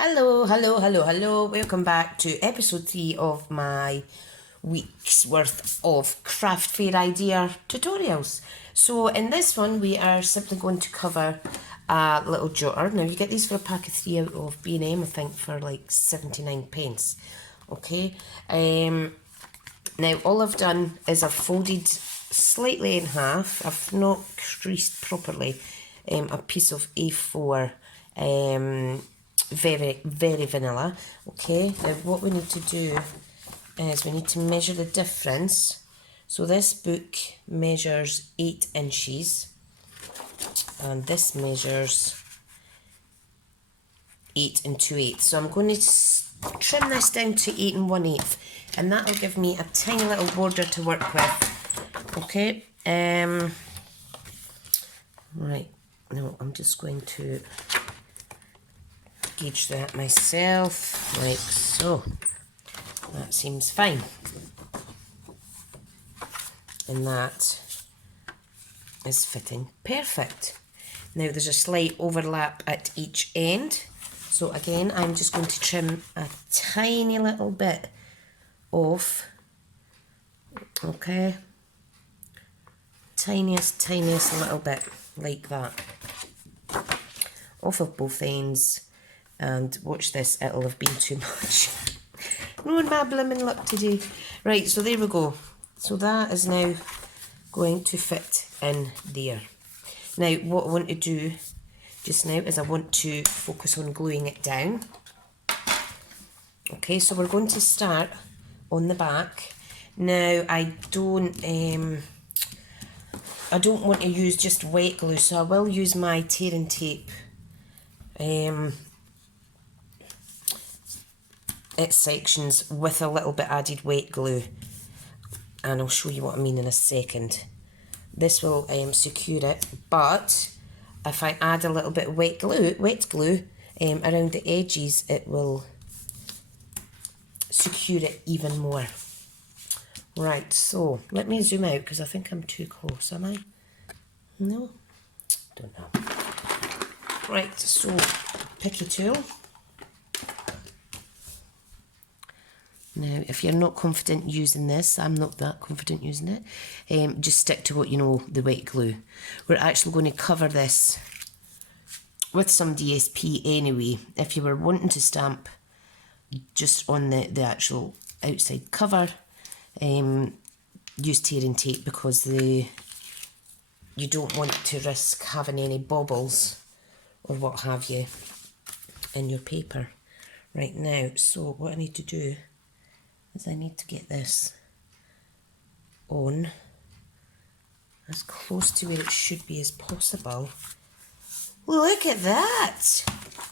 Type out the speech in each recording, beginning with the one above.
Hello, hello, hello, hello. Welcome back to episode 3 of my week's worth of craft fair idea tutorials. So in this one we are simply going to cover a little jotter. Now you get these for a pack of 3 out of B&M, I think for like 79 pence. Okay, now all I've done is I've folded slightly in half. I've not creased properly a piece of A4 very vanilla. Okay, now what we need to do is we need to measure the difference. So this book measures 8 inches and this measures 8 2/8. So I'm going to trim this down to 8 1/8 and that'll give me a tiny little border to work with. Okay, right, no, I'm just going to gauge that myself, like so. That seems fine. And that is fitting perfect. Now there's a slight overlap at each end. So again, I'm just going to trim a tiny little bit off. Okay. Tiniest little bit, like that. Off of both ends. And watch this, it'll have been too much. Ruined my blimmin' luck today. Right, so there we go. So that is now going to fit in there. Now, what I want to do just now is I want to focus on gluing it down. Okay, so we're going to start on the back. Now, I don't want to use just wet glue, so I will use my tear and tape. Its sections with a little bit added wet glue, and I'll show you what I mean in a second. This will secure it, but if I add a little bit of wet glue around the edges, it will secure it even more. Right, so let me zoom out because I think I'm too close, am I? No? Don't know. Right, so picky tool. Now, if you're not confident using this, I'm not that confident using it, just stick to what you know, the wet glue. We're actually going to cover this with some DSP anyway. If you were wanting to stamp just on the actual outside cover, use tear and tape because you don't want to risk having any bobbles or what have you in your paper. Right now, so what I need to do is I need to get this on as close to where it should be as possible. Look at that!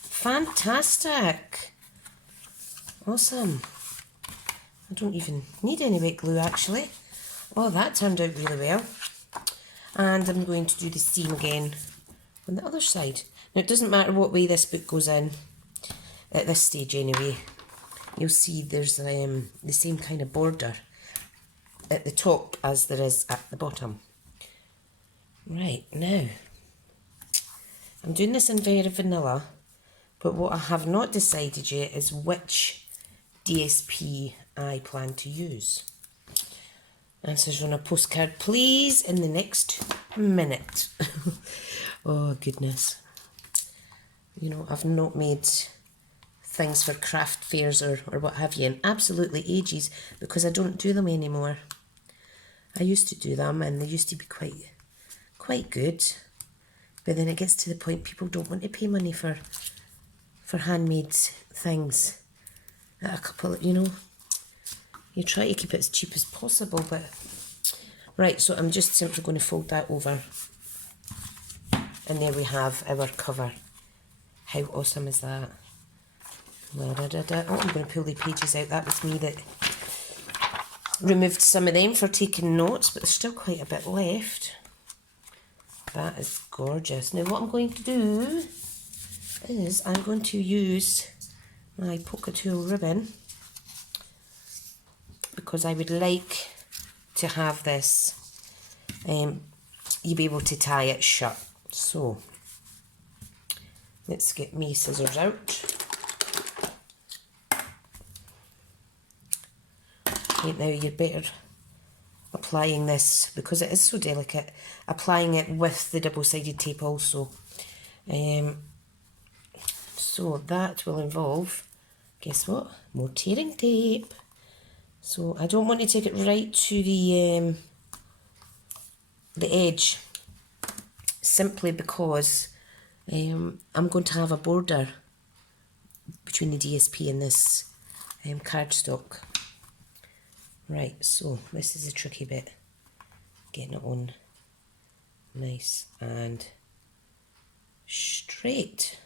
Fantastic! Awesome. I don't even need any wet glue actually. Oh, that turned out really well. And I'm going to do the same again on the other side. Now it doesn't matter what way this book goes in, at this stage anyway. You'll see there's the same kind of border at the top as there is at the bottom. Right, now, I'm doing this in very vanilla, but what I have not decided yet is which DSP I plan to use. Answers on a postcard, please, in the next minute. Oh, goodness. You know, I've not made things for craft fairs or what have you in absolutely ages because I don't do them anymore. I used to do them and they used to be quite good, but then it gets to the point people don't want to pay money for handmade things at a couple of, you know, you try to keep it as cheap as possible, but right, so I'm just simply going to fold that over and there we have our cover. How awesome is that? Oh, I'm going to pull the pages out. That was me that removed some of them for taking notes, but there's still quite a bit left. That is gorgeous. Now what I'm going to do is I'm going to use my poker tool ribbon because I would like to have this, you be able to tie it shut. So let's get me scissors out. Right now you're better applying this, because it is so delicate, applying it with the double-sided tape also. So that will involve, guess what, more tearing tape. So I don't want to take it right to the edge, simply because I'm going to have a border between the DSP and this cardstock. Right, so this is the tricky bit, getting it on nice and straight.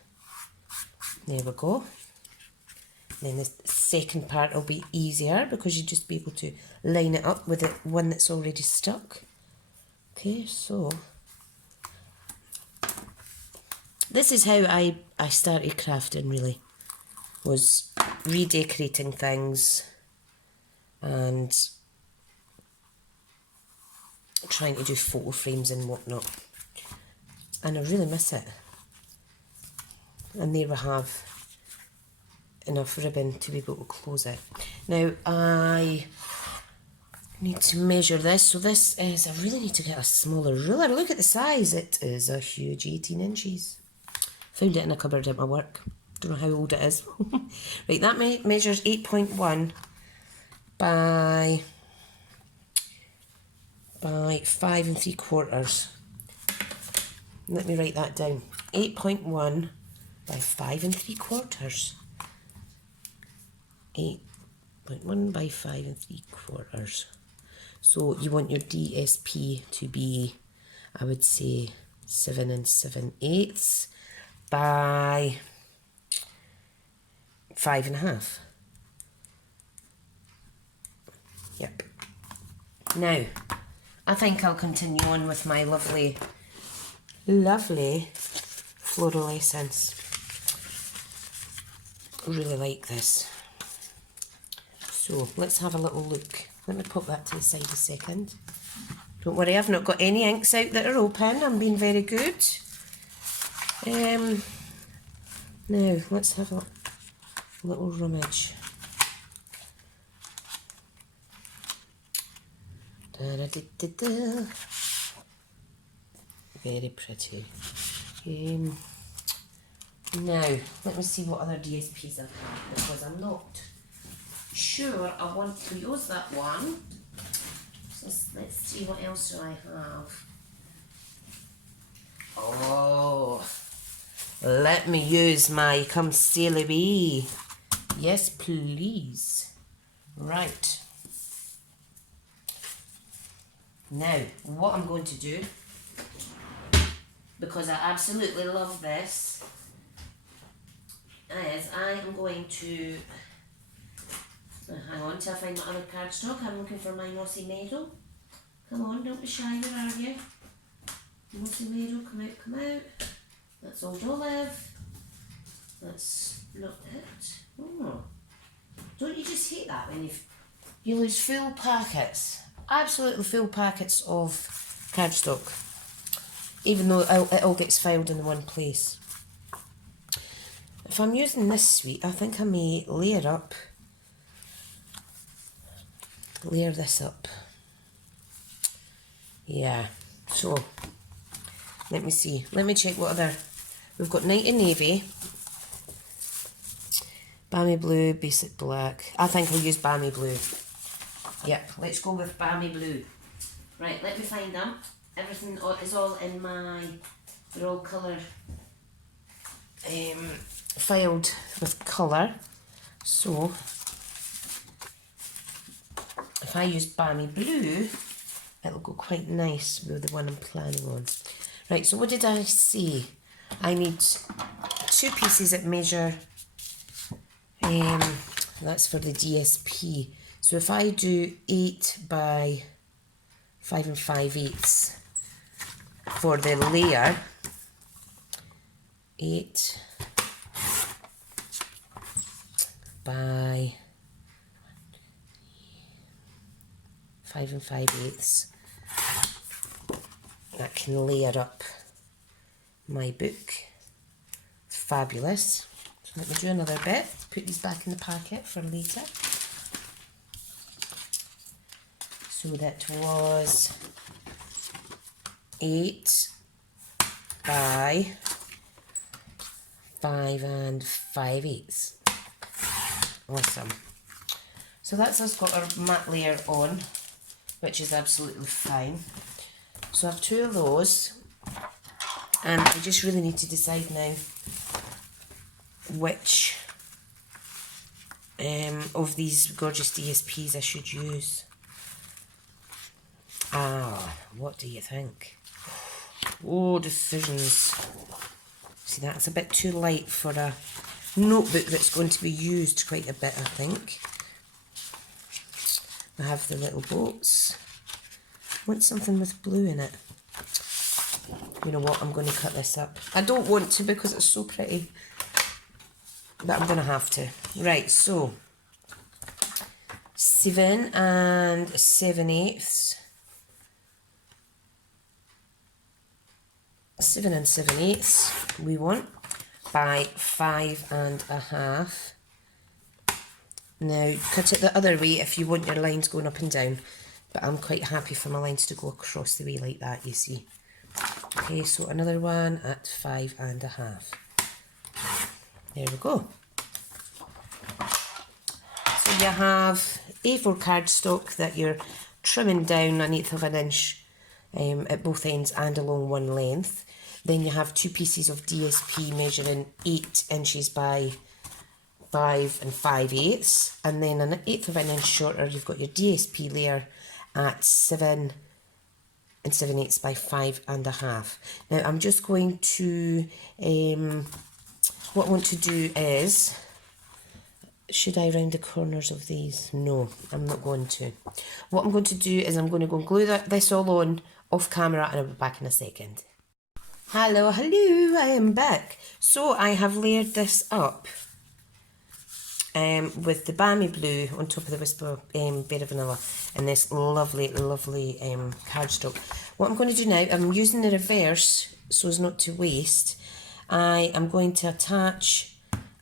There we go. Then the second part will be easier, because you'll just be able to line it up with the one that's already stuck. Okay, so this is how I started crafting, really, was redecorating things and trying to do photo frames and whatnot. And I really miss it. And there we have enough ribbon to be able to close it. Now I need to measure this. So this is, I really need to get a smaller ruler. Look at the size. It is a huge 18 inches. Found it in a cupboard at my work. Don't know how old it is. Right, that measures 8.1 by 5 3/4. Let me write that down. 8.1 by 5 3/4. 8.1 by 5 3/4. So you want your DSP to be, I would say, 7 7/8 by 5 1/2. Yep. Now, I think I'll continue on with my lovely floral essence. Really like this. So let's have a little look. Let me pop that to the side a second. Don't worry, I've not got any inks out that are open. I'm being very good. Now let's have a little rummage. Da-da-da-da-da. Very pretty. Now, let me see what other DSPs I've got, because I'm not sure I want to use that one. So let's see, what else do I have? Oh, let me use my Come Sail Away. Yes, please. Right. Now, what I'm going to do, because I absolutely love this, is I am going to, hang on till I find my other cardstock. I'm looking for my Mossy Meadow. Come on, don't be shy, where are you? Mossy Meadow, come out, come out. That's Old Olive. That's not it. Oh, don't you just hate that when you lose full packets, absolutely full packets of cardstock, even though it all gets filed in one place. If I'm using this suite, I think I may layer this up. Yeah, so let me see. Let me check what other. We've got Night and Navy, Balmy Blue, Basic Black. I think I'll use Balmy Blue. Yep, let's go with Balmy Blue. Right, let me find them. Everything is all in my, they're all colour, filed with colour. So if I use Balmy Blue, it'll go quite nice with the one I'm planning on. Right, so what did I say? I need 2 pieces that measure, that's for the DSP. So if I do 8 by 5 5/8 for the layer, 8 by 5 5/8, that can layer up my book. Fabulous. So let me do another bit, put these back in the packet for later. So that was 8 by 5 5/8. Awesome. So that's us got our matte layer on, which is absolutely fine. So I have 2 of those, and I just really need to decide now which of these gorgeous DSPs I should use. What do you think? Oh, decisions. See, that's a bit too light for a notebook that's going to be used quite a bit, I think. I have the little boats. I want something with blue in it. You know what, I'm going to cut this up. I don't want to because it's so pretty, but I'm going to have to. Right, so 7 7/8. 7 7/8 we want by 5 1/2. Now cut it the other way if you want your lines going up and down, but I'm quite happy for my lines to go across the way like that, you see. Okay, so another one at 5 1/2. There we go. So you have A4 cardstock that you're trimming down 1/8 of an inch at both ends and along one length. Then you have 2 pieces of DSP measuring 8 inches by 5 5/8, and then 1/8 of an inch shorter you've got your DSP layer at 7 7/8 by 5 1/2. Now I'm just going to, what I want to do is, should I round the corners of these? No, I'm not going to. What I'm going to do is I'm going to go and glue this all on off camera, and I'll be back in a second. Hello, I am back. So I have layered this up with the Balmy Blue on top of the Whisper Berry Vanilla and this lovely cardstock. What I'm going to do now, I'm using the reverse so as not to waste. I am going to attach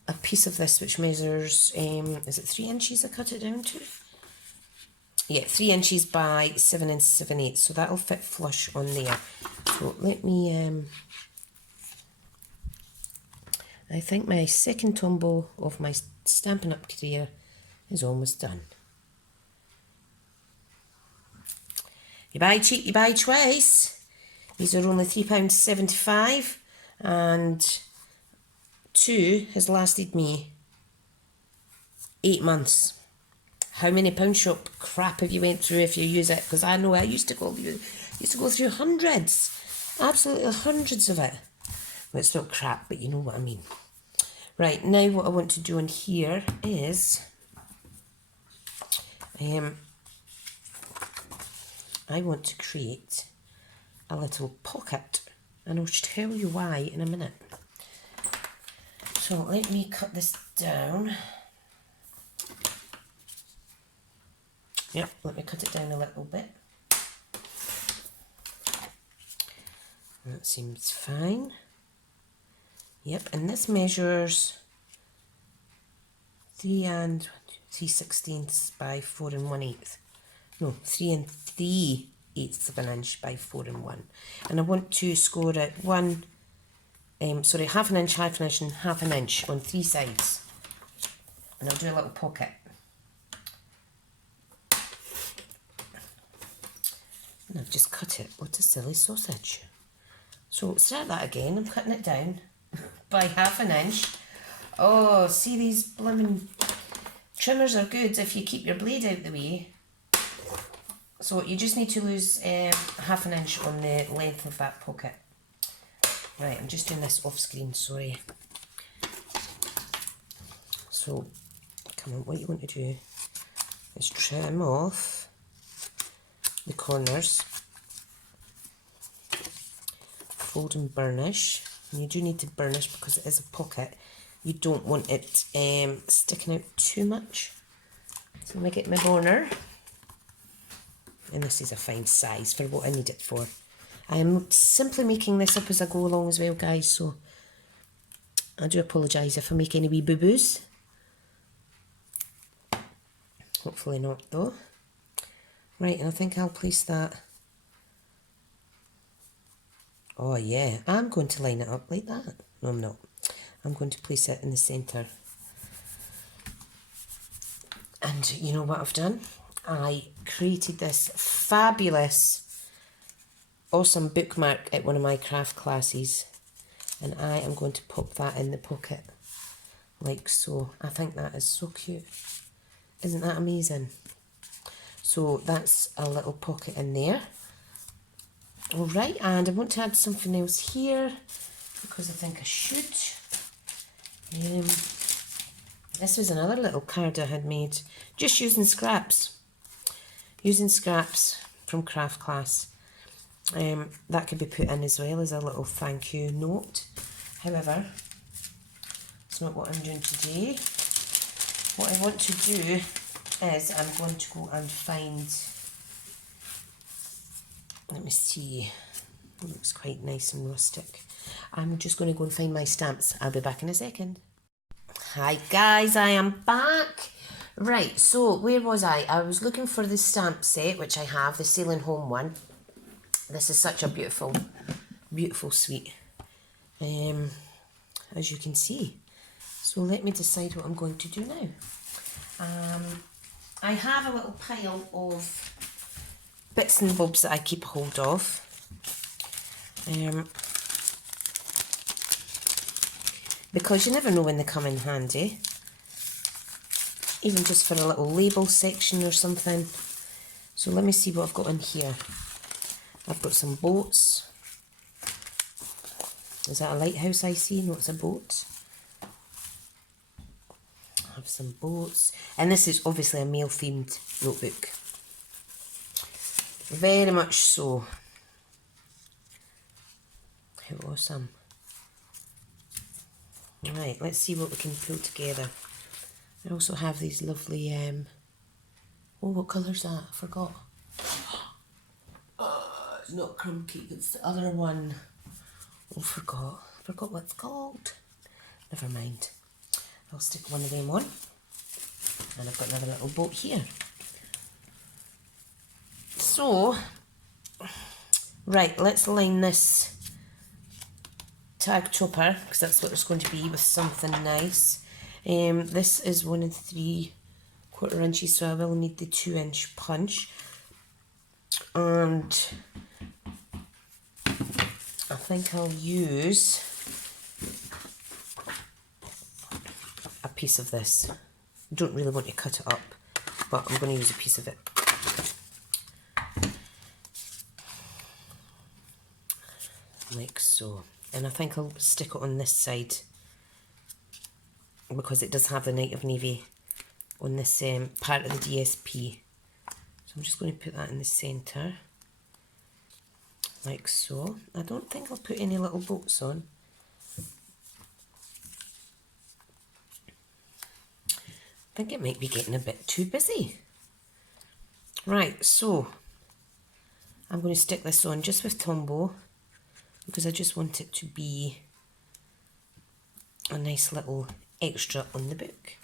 a piece of this which measures, is it 3 inches I cut it down to? Yeah, 3 inches by 7 7/8, so that'll fit flush on there. So let me, I think my second tumble of my Stampin' Up career is almost done. You buy cheap, you buy twice. These are only £3.75, and 2 has lasted me 8 months. How many pound shop crap have you went through if you use it? Because I know I used to go through hundreds, absolutely hundreds of it. Well, it's not crap, but you know what I mean. Right, now what I want to do in here is, I want to create a little pocket, and I'll tell you why in a minute. So let me cut this down. Yep, let me cut it down a little bit. That seems fine. Yep, and this measures 3 3/16 by 4 1/8. No, 3 3/8 of an inch by 4 1. And I want to score it half an inch, and half an inch on 3 sides. And I'll do a little pocket. And I've just cut it. What a silly sausage. So start that again. I'm cutting it down by half an inch. Oh, see, these blooming trimmers are good if you keep your blade out the way. So you just need to lose half an inch on the length of that pocket. Right, I'm just doing this off screen, sorry. So, come on, what you want to do is trim off the corners, fold and burnish. And you do need to burnish because it is a pocket. You don't want it sticking out too much. So let me get my burner. And this is a fine size for what I need it for. I am simply making this up as I go along as well, guys, so I do apologise if I make any wee boo-boos. Hopefully not, though. Right, and I think I'll place that. Oh yeah, I'm going to line it up like that. No, I'm not. I'm going to place it in the centre. And you know what I've done? I created this fabulous, awesome bookmark at one of my craft classes. And I am going to pop that in the pocket, like so. I think that is so cute. Isn't that amazing? So that's a little pocket in there. Alright, and I want to add something else here, because I think I should. This was another little card I had made, just using scraps. Using scraps from craft class. That could be put in as well as a little thank you note. However, it's not what I'm doing today. What I want to do is I'm going to go and find, let me see, it looks quite nice and rustic. I'm just going to go and find my stamps. I'll be back in a second. Hi guys, I am back. Right, so where was I? I was looking for the stamp set, which I have, the Sailing Home one. This is such a beautiful, beautiful suite, as you can see. So let me decide what I'm going to do now. I have a little pile of bits and bobs that I keep hold of. Because you never know when they come in handy. Even just for a little label section or something. So let me see what I've got in here. I've got some boats. Is that a lighthouse I see? No, it's a boat. I have some boats. And this is obviously a male themed notebook. Very much so. How awesome. Right, let's see what we can pull together. I also have these lovely, oh, what colour's that? I forgot. It's not crumb cake, it's the other one. Oh, forgot what it's called. Never mind. I'll stick one of them on. And I've got another little boat here. So, right, let's line this tag topper, because that's what it's going to be, with something nice. This is 1 3/4 inches, so I will need the 2-inch punch. And I think I'll use a piece of this. I don't really want to cut it up, but I'm going to use a piece of it. Like so. And I think I'll stick it on this side, because it does have the Night of Navy on this part of the DSP. So I'm just going to put that in the centre, like so. I don't think I'll put any little boats on. I think it might be getting a bit too busy. Right, so I'm going to stick this on just with Tombow, because I just want it to be a nice little extra on the book.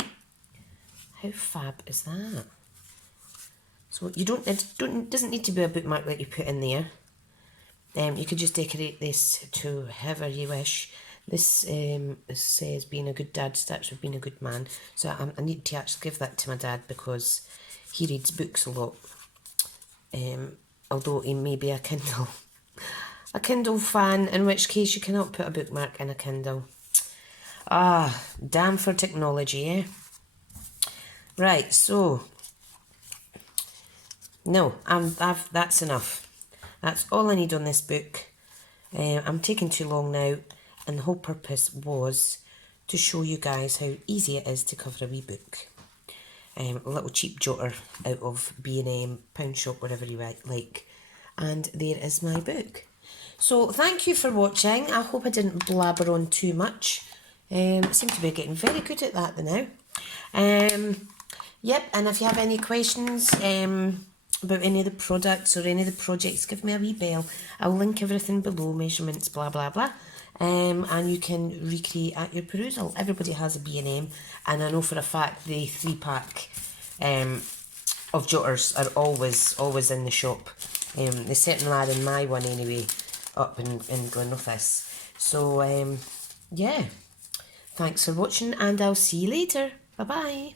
How fab is that? So you it doesn't need to be a bookmark that you put in there. You could just decorate this to however you wish. This says being a good dad starts with being a good man. So I need to actually give that to my dad, because he reads books a lot. Although he may be a Kindle fan, in which case you cannot put a bookmark in a Kindle. Ah, damn for technology, eh? Right, so no, that's enough. That's all I need on this book. I'm taking too long now, and the whole purpose was to show you guys how easy it is to cover a wee book. A little cheap jotter out of B&M, pound shop, whatever you like. And there is my book. So thank you for watching. I hope I didn't blabber on too much. I seem to be getting very good at that now. Yep, and if you have any questions about any of the products or any of the projects, give me a wee bell. I'll link everything below, measurements, blah, blah, blah. And you can recreate at your perusal. Everybody has a B&M, and I know for a fact the 3-pack of jotters are always in the shop. They certainly are in my one anyway, up in Glenrothes. So, yeah, thanks for watching and I'll see you later. Bye-bye.